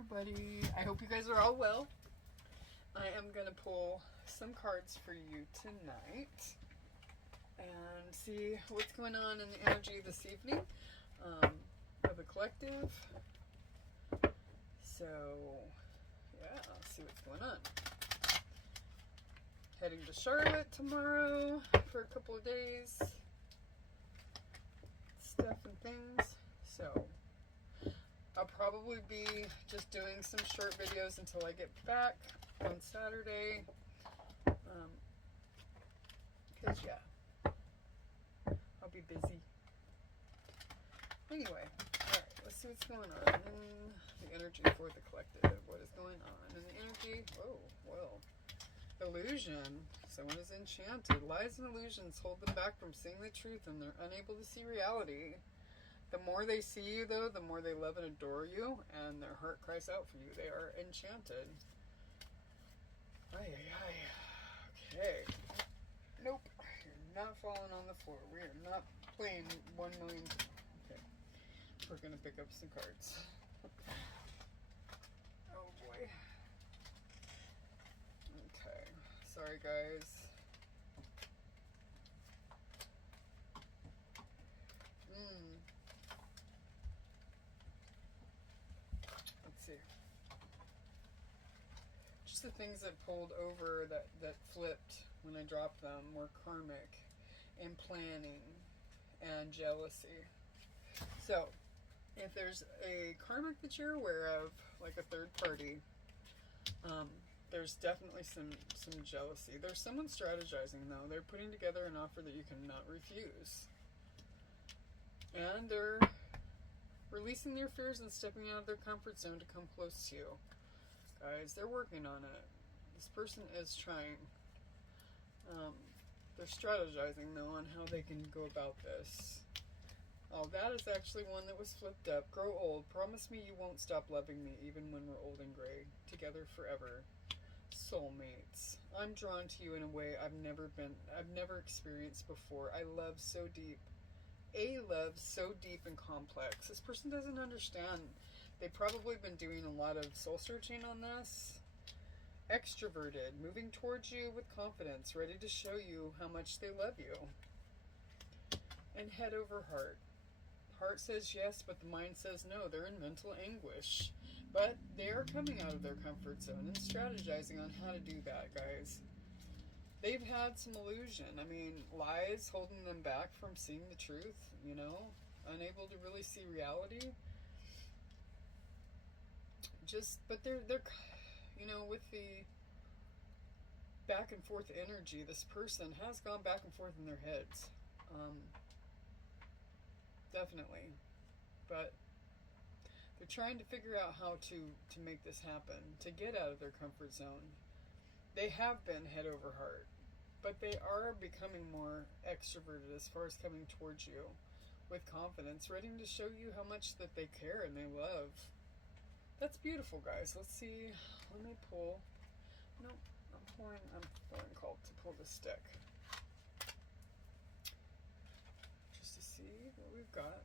everybody. I hope you guys are all well. I am going to pull some cards for you tonight and see what's going on in the energy this evening of the collective. So, yeah, I'll see what's going on. Heading to Charlotte tomorrow for a couple of days. Stuff and things. So, I'll probably be just doing some short videos until I get back on Saturday. Because, yeah, I'll be busy. Anyway, alright, let's see what's going on in the energy for the collective. What is going on in the energy? Oh, well. Illusion. Someone is enchanted. Lies and illusions hold them back from seeing the truth, and they're unable to see reality. The more they see you, though, the more they love and adore you, and their heart cries out for you. They are enchanted. Ay, ay, ay. Okay. Nope. You're not falling on the floor. We are not playing 1 million. Okay. We're going to pick up some cards. Oh, boy. Okay. Sorry, guys. Let's see. Just the things that pulled over that flipped when I dropped them were karmic and planning and jealousy. So, if there's a karmic that you're aware of, like a third party, there's definitely some jealousy. There's someone strategizing, though. They're putting together an offer that you cannot refuse. And they're releasing their fears and stepping out of their comfort zone to come close to you. Guys, they're working on it. This person is trying. They're strategizing, though, on how they can go about this. Oh, that is actually one that was flipped up. Grow old. Promise me you won't stop loving me even when we're old and gray. Together forever. Soulmates. I'm drawn to you in a way I've never experienced before. I love so deep. A love so deep and complex. This person doesn't understand. They've probably been doing a lot of soul searching on this. Extroverted, moving towards you with confidence, ready to show you how much they love you. And head over heart. Heart says yes, but the mind says no. They're in mental anguish. But they are coming out of their comfort zone and strategizing on how to do that, guys. They've had some illusion. I mean, lies holding them back from seeing the truth, you know, unable to really see reality. But they're, you know, with the back and forth energy, this person has gone back and forth in their heads. Definitely. But they're trying to figure out how to make this happen, to get out of their comfort zone. They have been head over heart, but they are becoming more extroverted as far as coming towards you with confidence, ready to show you how much that they care and they love. That's beautiful, guys. Let's see. Let me pull. No, I'm feeling called to pull this deck. Just to see what we've got.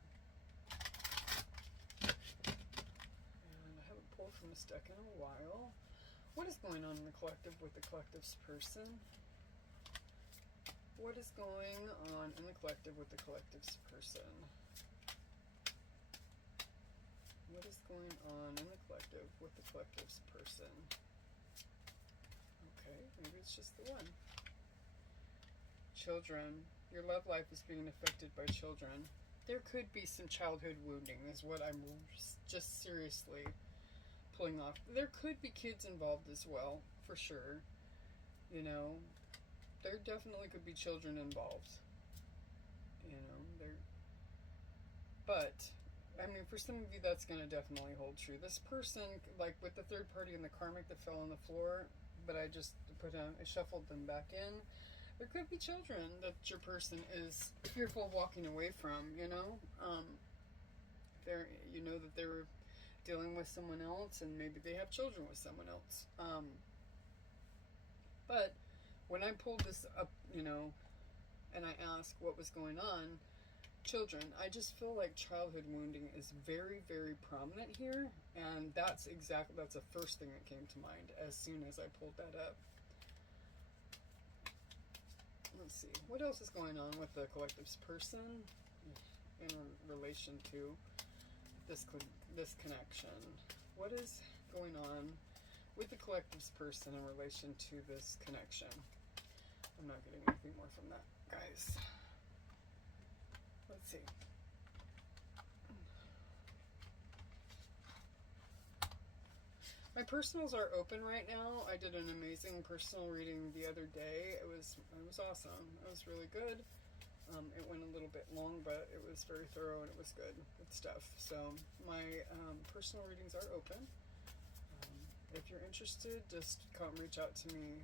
And I haven't pulled from this deck in a while. What is going on in the collective with the collective's person? What is going on in the collective with the collective's person? What is going on in the collective with the collective's person? Okay, maybe it's just the one. Children. Your love life is being affected by children. There could be some childhood wounding, is what I'm just seriously pulling off. There could be kids involved as well, for sure. You know, there definitely could be children involved. You know, but, I mean, for some of you, that's going to definitely hold true. This person, like with the third party and the karmic that fell on the floor, but I just I shuffled them back in. There could be children that your person is fearful of walking away from, you know? You know that they were dealing with someone else, and maybe they have children with someone else. But when I pulled this up, you know, and I asked what was going on, Children, I just feel like childhood wounding is very, very prominent here, and that's the first thing that came to mind as soon as I pulled that up. Let's see, what else is going on with the collective's person in relation to this connection? What is going on with the collective's person in relation to this connection? I'm not getting anything more from that, guys. Let's see. My personals are open right now. I did an amazing personal reading the other day. It was awesome. It was really good. It went a little bit long, but it was very thorough and it was good stuff. So my personal readings are open. If you're interested, just come reach out to me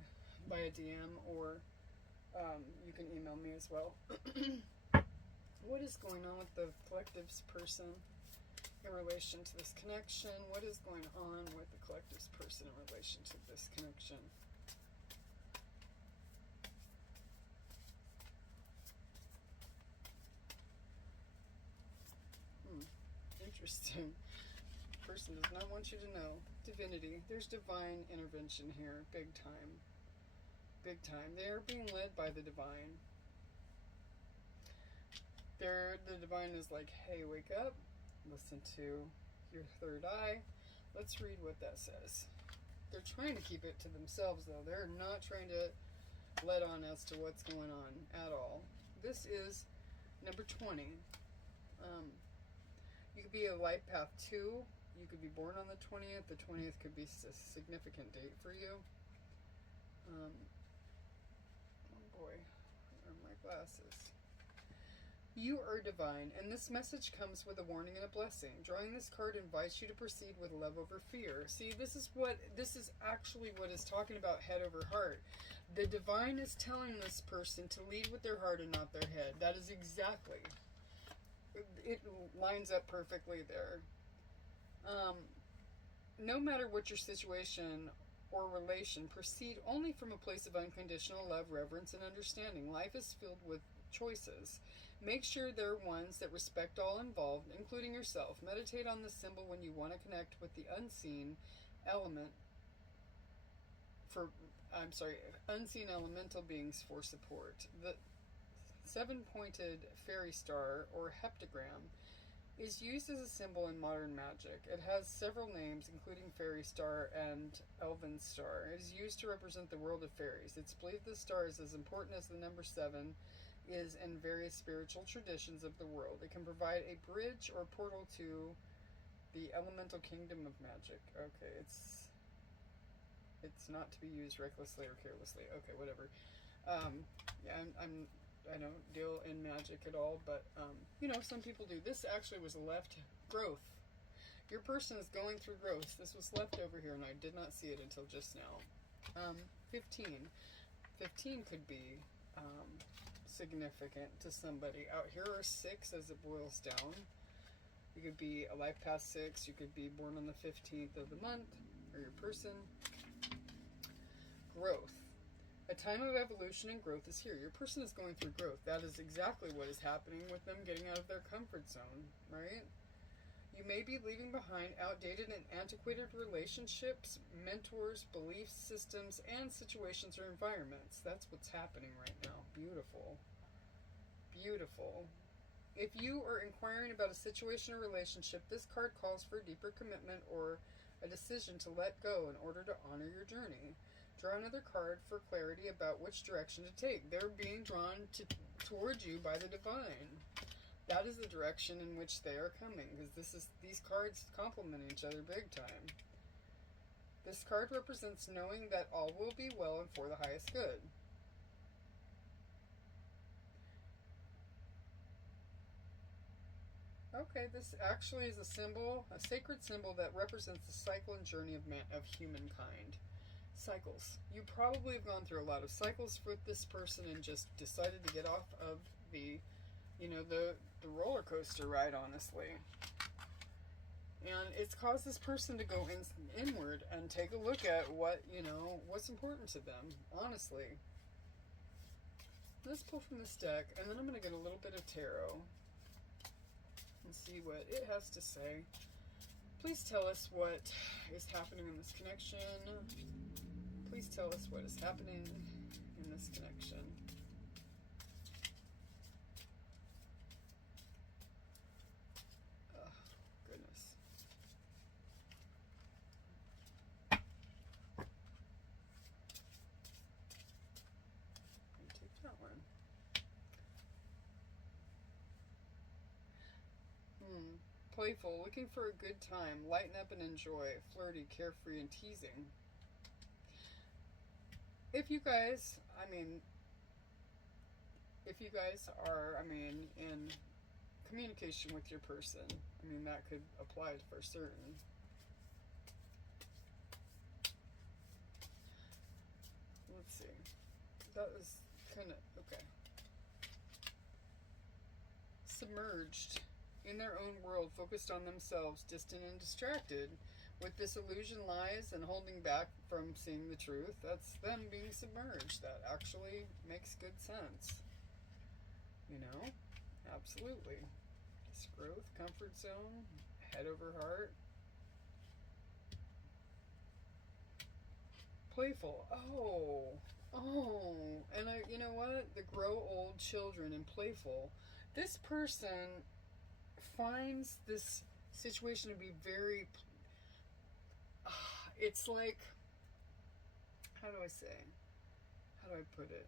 via DM, or you can email me as well. What is going on with the collective's person in relation to this connection? What is going on with the collective's person in relation to this connection? Interesting. Person does not want you to know. Divinity. There's divine intervention here. Big time. Big time. They are being led by the divine. The divine is like, hey, wake up. Listen to your third eye. Let's read what that says. They're trying to keep it to themselves, though. They're not trying to let on as to what's going on at all. This is number 20. You could be a life path 2. You could be born on the 20th. The 20th could be a significant date for you. Oh boy, where are my glasses? You are divine, and this message comes with a warning and a blessing. Drawing this card invites you to proceed with love over fear. See, this is actually what is talking about head over heart. The divine is telling this person to lead with their heart and not their head. That is exactly. It lines up perfectly there. No matter what your situation or relation, proceed only from a place of unconditional love, reverence, and understanding. Life is filled with choices. Make sure they're ones that respect all involved, including yourself. Meditate on this symbol when you want to connect with the unseen unseen elemental beings for support. The 7-pointed fairy star, or heptagram, is used as a symbol in modern magic. It has several names, including fairy star and elven star. It is used to represent the world of fairies. It's believed the star is as important as the number 7 is in various spiritual traditions of the world. It can provide a bridge or portal to the elemental kingdom of magic. Okay, it's not to be used recklessly or carelessly. Okay, whatever. Yeah, I don't deal in magic at all, but some people do. This actually was left growth. Your person is going through growth. This was left over here, and I did not see it until just now. 15. 15 could be significant to somebody. Out here are 6 as it boils down. You could be a life path 6. You could be born on the 15th of the month, or your person. Growth. A time of evolution and growth is here. Your person is going through growth. That is exactly what is happening with them getting out of their comfort zone, right? You may be leaving behind outdated and antiquated relationships, mentors, belief systems, and situations or environments. That's what's happening right now. Beautiful. Beautiful. If you are inquiring about a situation or relationship, this card calls for a deeper commitment or a decision to let go in order to honor your journey. Draw another card for clarity about which direction to take. They're being drawn towards you by the divine. That is the direction in which they are coming, because these cards complement each other big time. This card represents knowing that all will be well and for the highest good. Okay, this actually is a symbol, a sacred symbol that represents the cycle and journey of humankind. Cycles. You probably have gone through a lot of cycles with this person and just decided to get off of the roller coaster ride, honestly. And it's caused this person to go inward and take a look at what's important to them, honestly. Let's pull from this deck, and then I'm going to get a little bit of tarot. and see what it has to say. Please tell us what is happening in this connection. Please tell us what is happening in this connection. Oh, goodness. I'll take that one. Playful, looking for a good time, lighten up and enjoy, flirty, carefree, and teasing. If you guys, if you guys are, in communication with your person, that could apply for certain. Let's see. That was kind of, okay. Submerged in their own world, focused on themselves, distant and distracted, with disillusion, lies, and holding back from seeing the truth. That's them being submerged. That actually makes good sense. You know? Absolutely. This growth, comfort zone, head over heart. Playful. Oh. And you know what? The grow old children and playful. This person finds this situation to be very, it's like, how do I put it?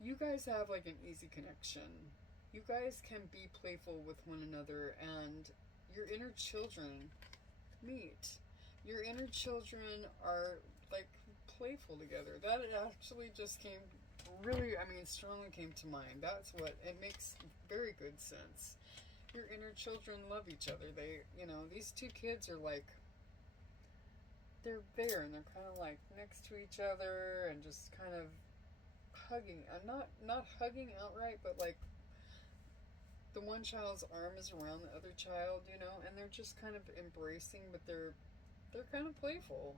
You guys have like an easy connection. You guys can be playful with one another, and your inner children meet. Your inner children are like playful together. That actually just came really, strongly came to mind. That's what, it makes very good sense. Your inner children love each other. They, these two kids are like, they're there and they're kind of like next to each other and just kind of hugging. Not hugging outright, but like the one child's arm is around the other child, and they're just kind of embracing, but they're kind of playful.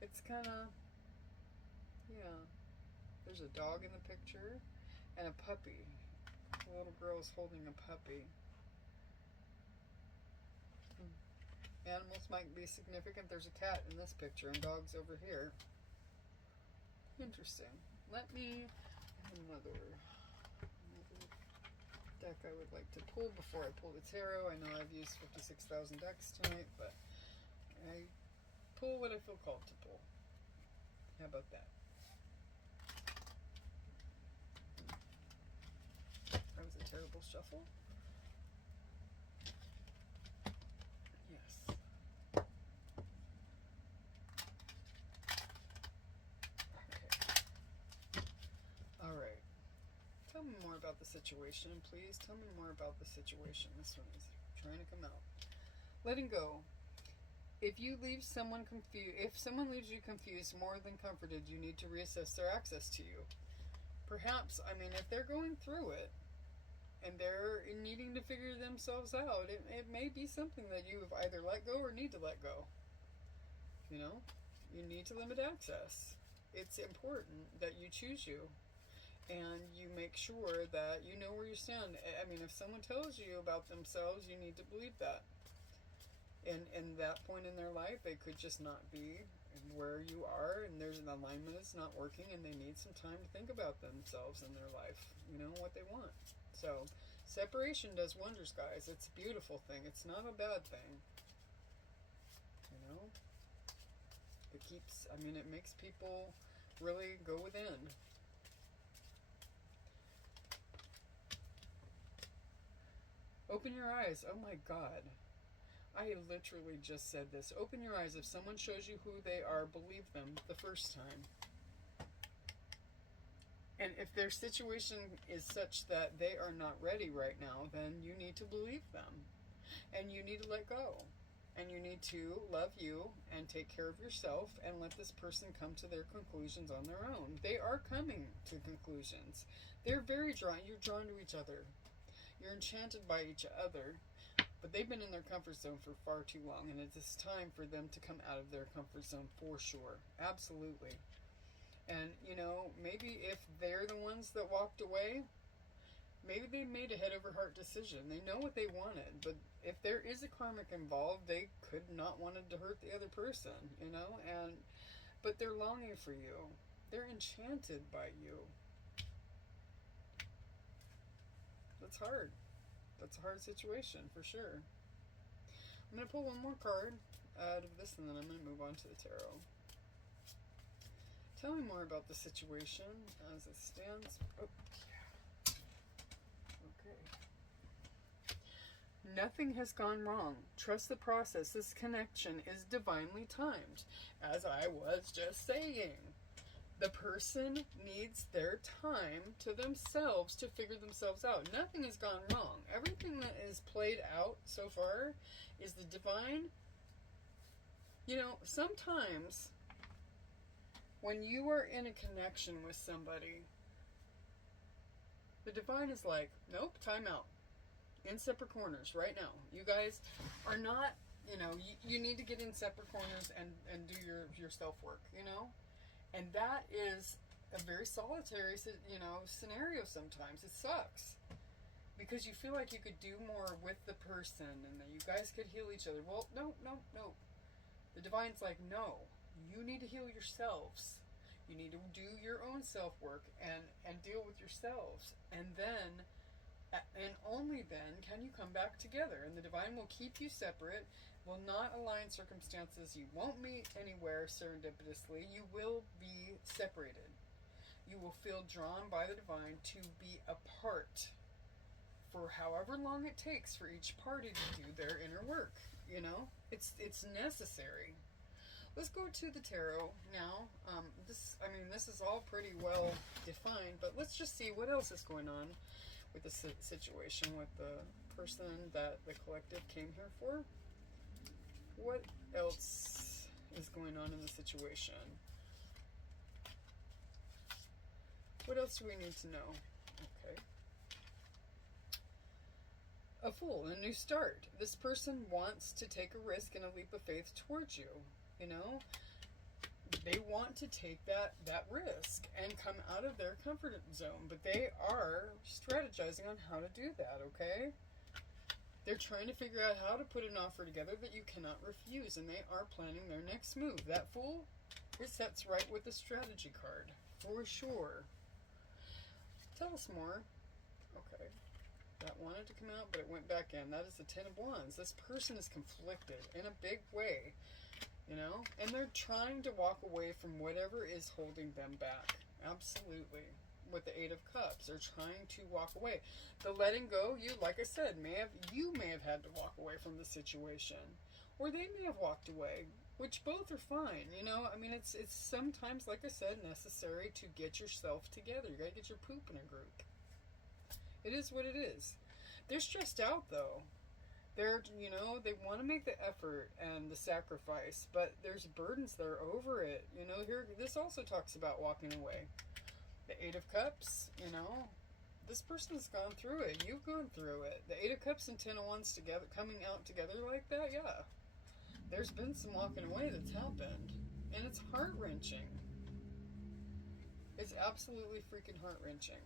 It's kind of, yeah. There's a dog in the picture and a puppy. The little girl's holding a puppy. Animals might be significant. There's a cat in this picture and dogs over here. Interesting. Let me have another deck I would like to pull before I pull the tarot. I know I've used 56,000 decks tonight, but I pull what I feel called to pull. How about that? That was a terrible shuffle. Yes. Okay. All right. Tell me more about the situation, please. Tell me more about the situation. This one is trying to come out. Letting go. If you leave someone confused, if someone leaves you confused more than comforted, you need to reassess their access to you. Perhaps, if they're going through it and they're needing to figure themselves out, it may be something that you've either let go or need to let go. You need to limit access. It's important that you choose you. And you make sure that you know where you stand. If someone tells you about themselves, you need to believe that. In that point in their life, they could just not be where you are, and there's an alignment that's not working, and they need some time to think about themselves in their life, what they want. So, separation does wonders, guys. It's a beautiful thing. It's not a bad thing. It keeps, it makes people really go within. Open your eyes. Oh my God. I literally just said this. Open your eyes. If someone shows you who they are, believe them the first time. And if their situation is such that they are not ready right now, then you need to believe them. And you need to let go. And you need to love you and take care of yourself and let this person come to their conclusions on their own. They are coming to conclusions. They're very drawn. You're drawn to each other. You're enchanted by each other. But they've been in their comfort zone for far too long, and it is time for them to come out of their comfort zone for sure. Absolutely. And, maybe if they're the ones that walked away, Maybe they made a head over heart decision. They know what they wanted, but if there is a karmic involved, they could not wanted to hurt the other person, you know? But they're longing for you. They're enchanted by you. That's hard. That's a hard situation, for sure. I'm going to pull one more card out of this, and then I'm going to move on to the tarot. Tell me more about the situation as it stands. Oh, yeah. Okay. Nothing has gone wrong. Trust the process. This connection is divinely timed. As I was just saying, the person needs their time to themselves to figure themselves out. Nothing has gone wrong. Everything that is played out so far is the divine. You know, sometimes when you are in a connection with somebody, the divine is like, nope, time out. In separate corners right now. You guys are not, you know, you need to get in separate corners and do your self-work, you know? And that is a very solitary, you know, scenario sometimes. It sucks. Because you feel like you could do more with the person and that you guys could heal each other. Well, no. The divine's like, no. You need to heal yourselves. You need to do your own self-work and deal with yourselves. And then, and only then, can you come back together. And the divine will keep you separate, will not align circumstances. You won't meet anywhere serendipitously. You will be separated. You will feel drawn by the divine to be apart for however long it takes for each party to do their inner work. You know, it's necessary. Let's go to the tarot now. This is all pretty well defined, but let's just see what else is going on with the situation with the person that the collective came here for. What else is going on in the situation? What else do we need to know? Okay. A Fool, a new start. This person wants to take a risk and a leap of faith towards you. You know? They want to take that risk and come out of their comfort zone, but they are strategizing on how to do that, okay? They're trying to figure out how to put an offer together that you cannot refuse, and they are planning their next move. That Fool, it sets right with the strategy card, for sure. Tell us more. Okay. That wanted to come out, but it went back in. That is the Ten of Wands. This person is conflicted in a big way, you know? And they're trying to walk away from whatever is holding them back. Absolutely. With the Eight of Cups, they're trying to walk away. The letting go, like I said, you may have had to walk away from the situation, or they may have walked away, which both are fine. You know, I mean, it's sometimes, like I said, necessary to get yourself together. You gotta get your poop in a group. It is what it is. They're stressed out though. They're, you know, they want to make the effort and the sacrifice, but there's burdens that are over it. You know, here this also talks about walking away. The Eight of Cups, you know, this person's gone through it. You've gone through it. The Eight of Cups and Ten of Wands together, coming out together like that, yeah. There's been some walking away that's happened. And it's heart-wrenching. It's absolutely freaking heart-wrenching.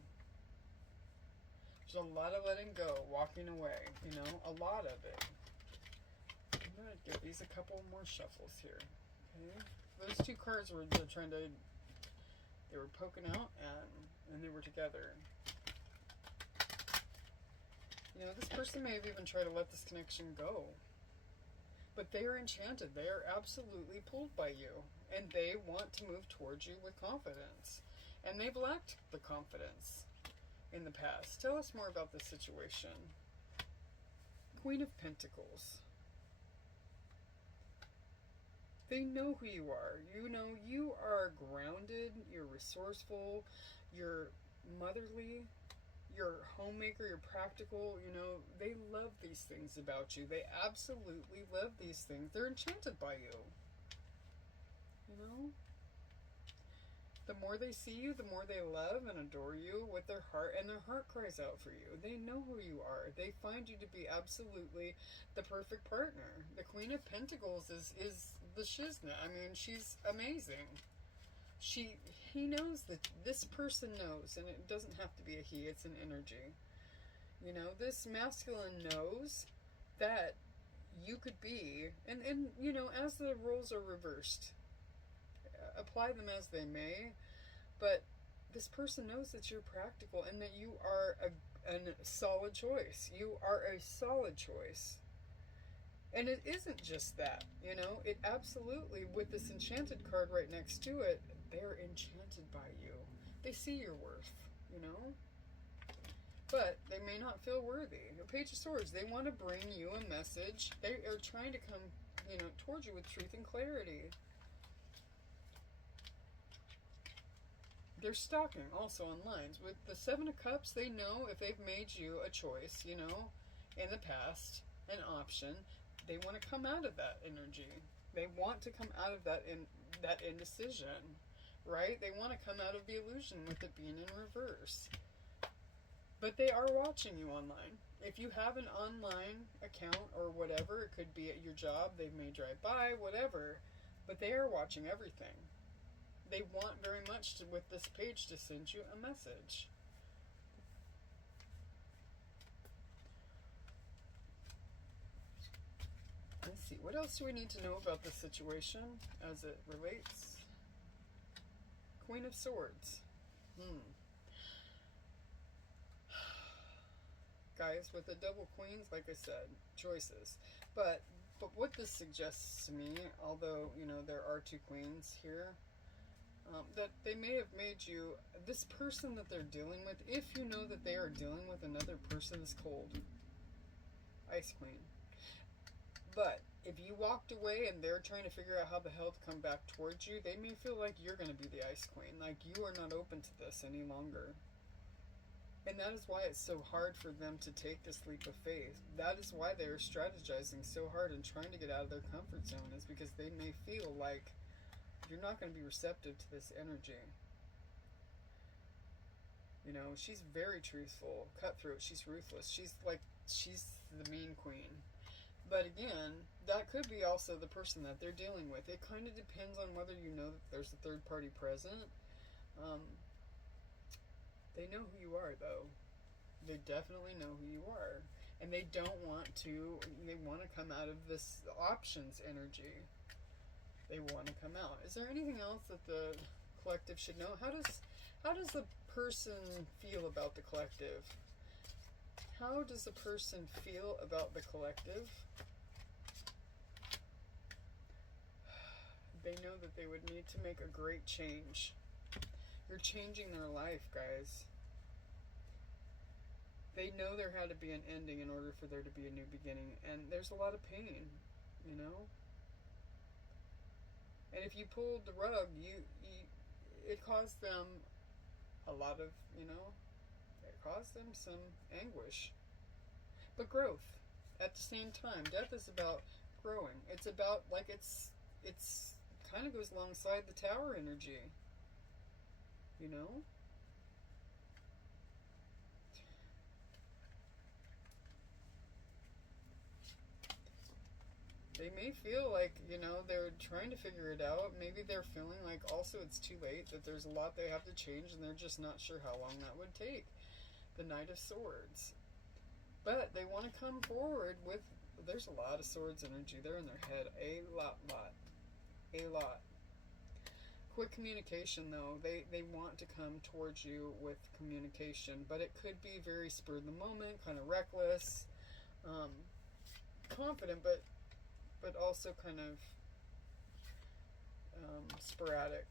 There's a lot of letting go, walking away, you know, a lot of it. I'm going to give these a couple more shuffles here. Okay. Those two cards were trying to... They were poking out and they were together. You know, this person may have even tried to let this connection go. But they are enchanted. They are absolutely pulled by you. And they want to move towards you with confidence. And they've lacked the confidence in the past. Tell us more about this situation. Queen of Pentacles. They know who you are. You know, you are grounded, you're resourceful, you're motherly, you're homemaker, you're practical. You know, they love these things about you. They absolutely love these things. They're enchanted by you. You know? The more they see you, the more they love and adore you with their heart, and their heart cries out for you. They know who you are. They find you to be absolutely the perfect partner. The Queen of Pentacles is the shiznit. I mean, she's amazing. He knows that this person knows, and it doesn't have to be a he, it's an energy. You know, this masculine knows that you could be, and you know, as the roles are reversed, apply them as they may, but this person knows that you're practical and that you are a solid choice. You are a solid choice. And it isn't just that, you know, it absolutely, with this enchanted card right next to it, they're enchanted by you. They see your worth, you know? But they may not feel worthy. The Page of Swords, they want to bring you a message. They are trying to come, you know, towards you with truth and clarity. They're stalking also on lines. With the Seven of Cups, they know if they've made you a choice, you know, in the past, an option, they want to come out of that energy. They want to come out of that indecision, right? They want to come out of the illusion with it being in reverse. But they are watching you online. If you have an online account or whatever, it could be at your job, they may drive by, whatever, but they are watching everything. They want very much to, with this page, to send you a message. Let's see, what else do we need to know about this situation as it relates? Queen of Swords. Guys, with the double queens, like I said, choices. But what this suggests to me, although, you know, there are two queens here, that they may have made you, this person that they're dealing with, if you know that they are dealing with another person, is cold. Ice Queen. But if you walked away and they're trying to figure out how the hell to come back towards you, they may feel like you're going to be the Ice Queen, like you are not open to this any longer. And that is why it's so hard for them to take this leap of faith. That is why they're strategizing so hard and trying to get out of their comfort zone, is because they may feel like you're not going to be receptive to this energy. You know, she's very truthful, cutthroat, she's ruthless, she's the mean queen. But again, that could be also the person that they're dealing with. It kind of depends on whether you know that there's a third party present. They know who you are, though. They definitely know who you are. And they want to come out of this options energy. They want to come out. Is there anything else that the collective should know? How does the person feel about the collective? How does the person feel about the collective? They know that they would need to make a great change. You're changing their life, guys. They know there had to be an ending in order for there to be a new beginning. And there's a lot of pain, you know? And if you pulled the rug, it caused them a lot of, you know, it caused them some anguish. But growth at the same time. Death is about growing. It's about, like, it's kind of goes alongside the Tower energy. You know? They may feel like, you know, they're trying to figure it out. Maybe they're feeling like also it's too late, that there's a lot they have to change and they're just not sure how long that would take. The Knight of Swords. But they want to come forward with, there's a lot of swords energy there in their head. A lot. Quick communication, though. They want to come towards you with communication, but it could be very spur of the moment, kind of reckless, confident, but also kind of sporadic.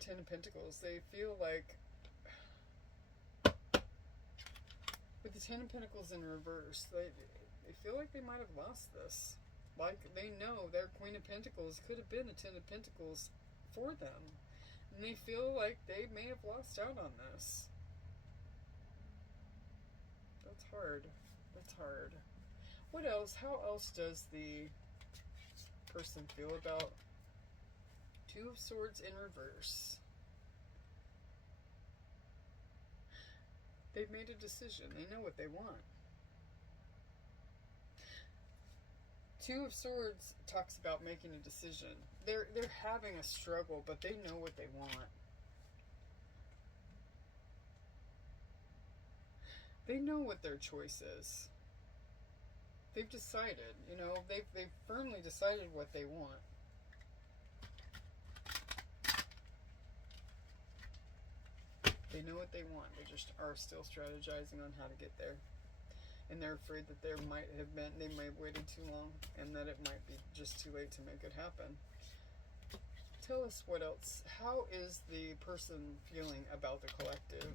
Ten of Pentacles. They feel like, with the Ten of Pentacles in reverse, they feel like they might have lost this. Like, they know their Queen of Pentacles could have been a Ten of Pentacles for them. And they feel like they may have lost out on this. That's hard. That's hard. What else? How else does the person feel about Two of Swords in reverse? They've made a decision. They know what they want. Two of Swords talks about making a decision. They're having a struggle, but they know what they want. They know what their choice is. They've decided, you know, they've firmly decided what they want. They know what they want. They just are still strategizing on how to get there. And they're afraid that they might have waited too long, and that it might be just too late to make it happen. Tell us what else. How is the person feeling about the collective?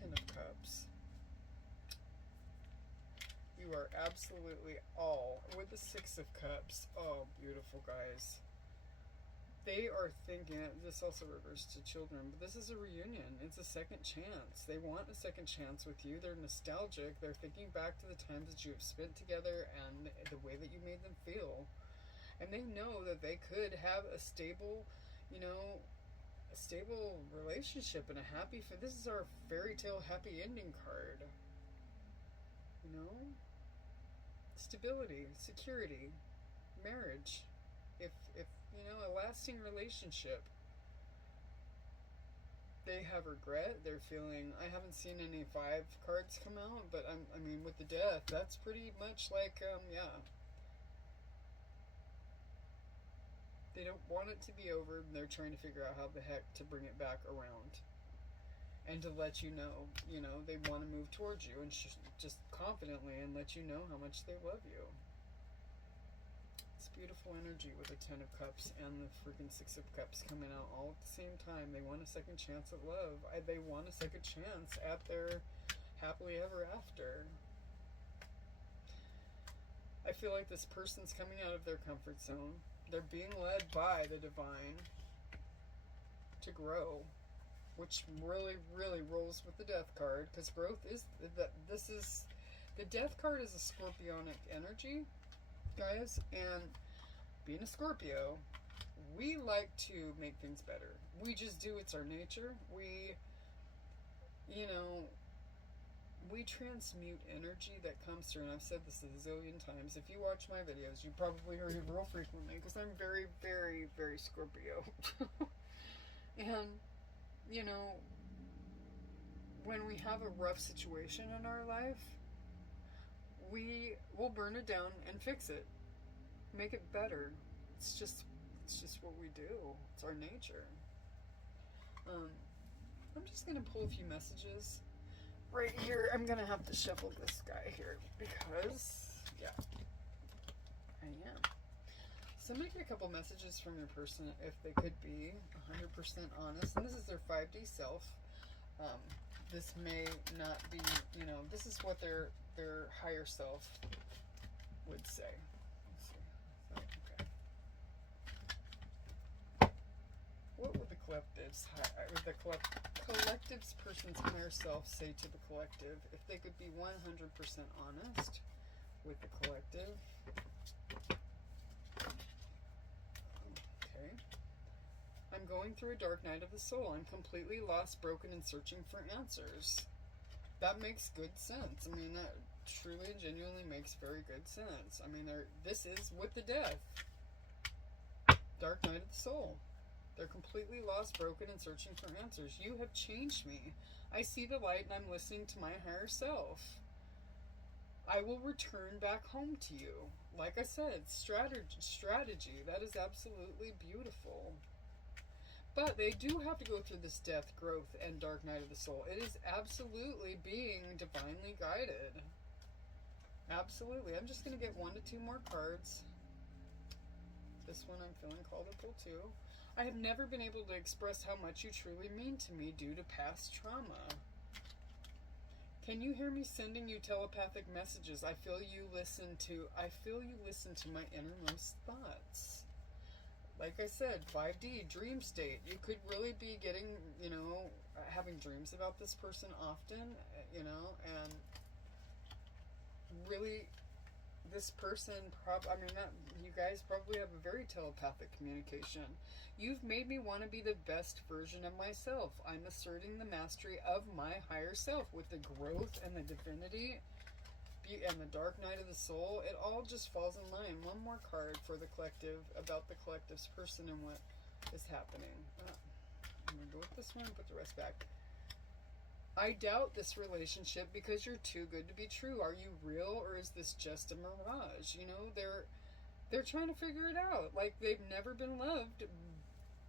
Ten of Cups. You are absolutely all with the Six of Cups. Oh, beautiful, guys. They are thinking, this also refers to children, but this is a reunion. It's a second chance. They want a second chance with you. They're nostalgic. They're thinking back to the times that you have spent together and the way that you made them feel. And they know that they could have a stable, you know, a stable relationship and a happy, this is our fairy tale happy ending card. You know? Stability, security, marriage. If you know, a lasting relationship. They have regret. They're feeling, I haven't seen any 5 cards come out, but I mean, with the death, that's pretty much like, yeah. They don't want it to be over, and they're trying to figure out how the heck to bring it back around. And to let you know, they want to move towards you, and just confidently, and let you know how much they love you. Beautiful energy with the Ten of Cups and the freaking Six of Cups coming out all at the same time. They want a second chance at love. They want a second chance at their happily ever after. I feel like this person's coming out of their comfort zone. They're being led by the divine to grow, which really, really rolls with the Death card, because growth is the Death card is a scorpionic energy, guys, and being a Scorpio, we like to make things better. We just do. It's our nature. We transmute energy that comes through, and I've said this a zillion times. If you watch my videos, you probably hear it real frequently, because I'm very, very, very Scorpio. And, when we have a rough situation in our life, we will burn it down and fix it. Make it better. It's just what we do. It's our nature. I'm just gonna pull a few messages right here. I'm gonna have to shuffle this guy here because, yeah, I am. So I'm gonna get a couple messages from your person if they could be 100% honest. And this is their 5D self. This may not be, this is what their higher self would say. What would the collective's person's higher self say to the collective if they could be 100% honest with the collective? Okay. I'm going through a dark night of the soul. I'm completely lost, broken, and searching for answers. That makes good sense. I mean, that truly and genuinely makes very good sense. I mean, this is with the death. Dark night of the soul. They're completely lost, broken, and searching for answers. You have changed me. I see the light, and I'm listening to my higher self. I will return back home to you. Like I said, strategy. That is absolutely beautiful. But they do have to go through this death, growth, and dark night of the soul. It is absolutely being divinely guided. Absolutely. I'm just going to get 1 to 2 more cards. This one I'm feeling called to pull too. I have never been able to express how much you truly mean to me due to past trauma. Can you hear me sending you telepathic messages? I feel you listen to my innermost thoughts. Like I said, 5D, dream state. You could really be getting, having dreams about this person often, and really this person, you guys probably have a very telepathic communication. You've made me want to be the best version of myself. I'm asserting the mastery of my higher self with the growth and the divinity and the dark night of the soul. It all just falls in line. 1 more card for the collective, about the collective's person and what is happening. I'm going to go with this one and put the rest back. I doubt this relationship because you're too good to be true. Are you real or is this just a mirage? You know, they're trying to figure it out. Like they've never been loved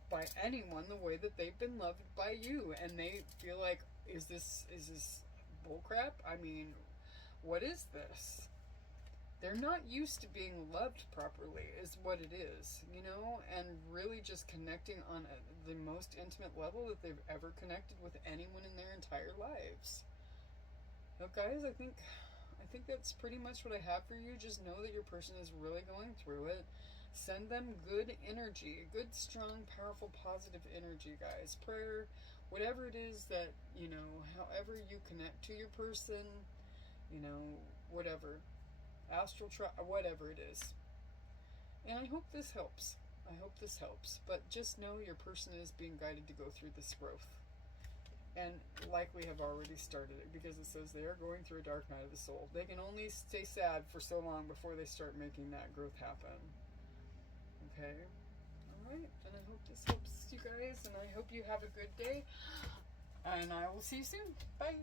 by anyone the way that they've been loved by you, and they feel like, is this bullcrap? I mean, what is this? They're not used to being loved properly, is what it is, you know, and really just connecting on the most intimate level that they've ever connected with anyone in their entire lives. So, guys, I think that's pretty much what I have for you. Just know that your person is really going through it. Send them good energy, good, strong, powerful, positive energy, guys. Prayer, whatever it is that, you know, however you connect to your person, you know, whatever. Astral whatever it is. And I hope this helps. I hope this helps. But just know your person is being guided to go through this growth. And likely have already started it because it says they are going through a dark night of the soul. They can only stay sad for so long before they start making that growth happen. Okay? Alright, and I hope this helps you guys, and I hope you have a good day. And I will see you soon. Bye.